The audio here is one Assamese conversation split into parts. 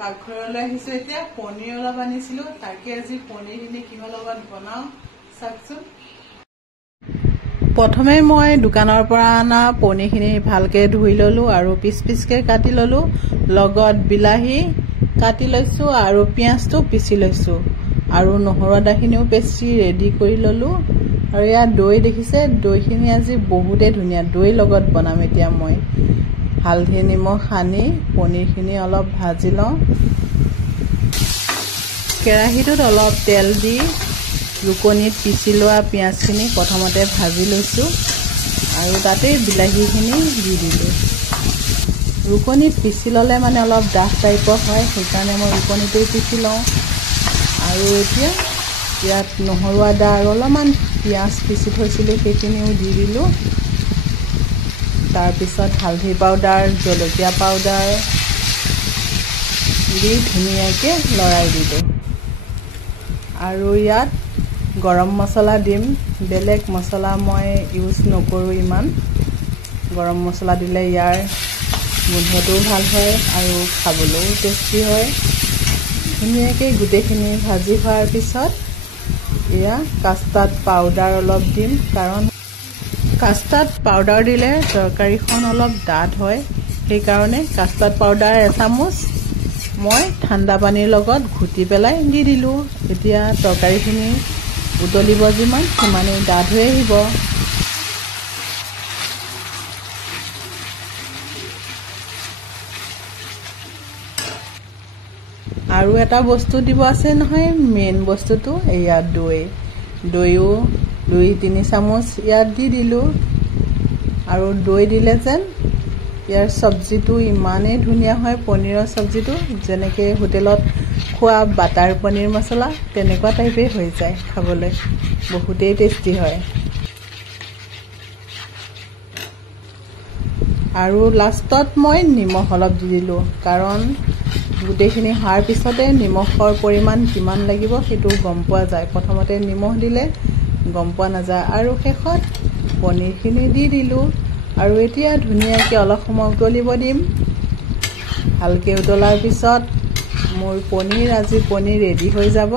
পাকঘৰলৈ আহিছো এতিয়া পনীৰ অলপ আনিছিলো তাকে আজি পনীৰখিনি কিহৰ লগত বনাও চাওকচোন। প্ৰথমে মই দোকানৰ পৰা আনা পনীৰখিনি ভালকে ধুই ললো আৰু পিচ পিচকে কাটি ললো, লগত বিলাহী কাটি লৈছো আৰু পিয়াজটো পিচি লৈছো আৰু নহৰু আদাখিনিও পেছি ৰেডি কৰি ললো। আৰু ইয়াত দৈ দেখিছে, দৈখিনি আজি বহুতে ধুনীয়া, দৈ লগত বনাম। এতিয়া মই হালধি নিমখ সানি পনীৰখিনি অলপ ভাজি লওঁ। কেৰাহীটোত অলপ তেল দি ৰুকনিত পিচি লোৱা পিঁয়াজখিনি প্ৰথমতে ভাজি লৈছোঁ আৰু তাতে বিলাহীখিনি দি দিলোঁ। ৰুকনিত পিচি ল'লে মানে অলপ ডাঠ টাইপৰ হয়, সেইকাৰণে মই ৰুকনিতেই পিচি লওঁ। আৰু এতিয়া ইয়াত নহৰু আদা আৰু অলপমান পিঁয়াজ পিচি থৈছিলোঁ সেইখিনিও দি দিলোঁ। তাৰপিছত হালধি পাউডাৰ, জলকীয়া পাউডাৰ দি ধুনীয়াকৈ লৰাই দিলোঁ। আৰু ইয়াত গৰম মছলা দিম, বেলেগ মছলা মই ইউজ নকৰোঁ ইমান। গৰম মছলা দিলে ইয়াৰ গোন্ধটোও ভাল হয় আৰু খাবলৈও টেষ্টি হয়। ধুনীয়াকৈ গোটেইখিনি ভাজি হোৱাৰ পিছত এয়া কাষ্টাৰ্ড পাউডাৰ অলপ দিম, কাৰণ কাষ্টাৰ্ড পাউডাৰ দিলে তৰকাৰীখন অলপ ডাঠ হয়, সেইকাৰণে কাষ্টাৰ্ড পাউডাৰ এচামুচ মই ঠাণ্ডা পানীৰ লগত ঘুটি পেলাই দি দিলোঁ। এতিয়া তৰকাৰীখিনি উতলিব যিমান সিমানেই ডাঠ হৈ আহিব। আৰু এটা বস্তু দিব আছে নহয়, মেইন বস্তুটো এয়া দৈও 2-3 চামুচ ইয়াত দি দিলোঁ। আৰু দৈ দিলে যেন ইয়াৰ চব্জিটো ইমানেই ধুনীয়া হয়, পনীৰৰ চব্জিটো যেনেকৈ হোটেলত খোৱা বাটাৰ পনীৰ মছলা তেনেকুৱা টাইপেই হৈ যায়, খাবলৈ বহুতেই টেষ্টি হয়। আৰু লাষ্টত মই নিমখ অলপ দি দিলোঁ, কাৰণ গোটেইখিনি হোৱাৰ পিছতে নিমখৰ পৰিমাণ কিমান লাগিব সেইটো গম পোৱা যায়, প্ৰথমতে নিমখ দিলে গম পোৱা নাযায়। আৰু শেষত পনীৰখিনি দি দিলোঁ আৰু এতিয়া ধুনীয়াকৈ অলপ সময় উতলিব দিম। ভালকৈ উতলাৰ পিছত মোৰ আজি পনীৰ ৰেডি হৈ যাব।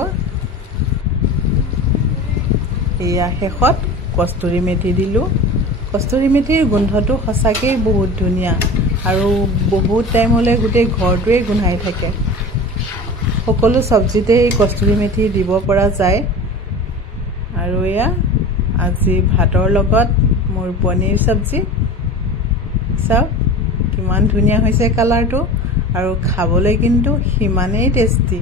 এয়া শেষত কস্তুৰী মেথি দিলোঁ। কস্তুৰী মেথিৰ গোন্ধটো সঁচাকৈয়ে বহুত ধুনীয়া আৰু বহুত টাইমলৈ গোটেই ঘৰটোৱে গোন্ধাই থাকে। সকলো চব্জিতেই কস্তুৰী মেথি দিব পৰা যায়। আৰু এয়া আজি ভাতৰ লগত মোৰ পনীৰ চব্জি, চাওক কিমান ধুনীয়া হৈছে কালাৰটো, আৰু খাবলৈ কিন্তু সিমানেই টেষ্টি।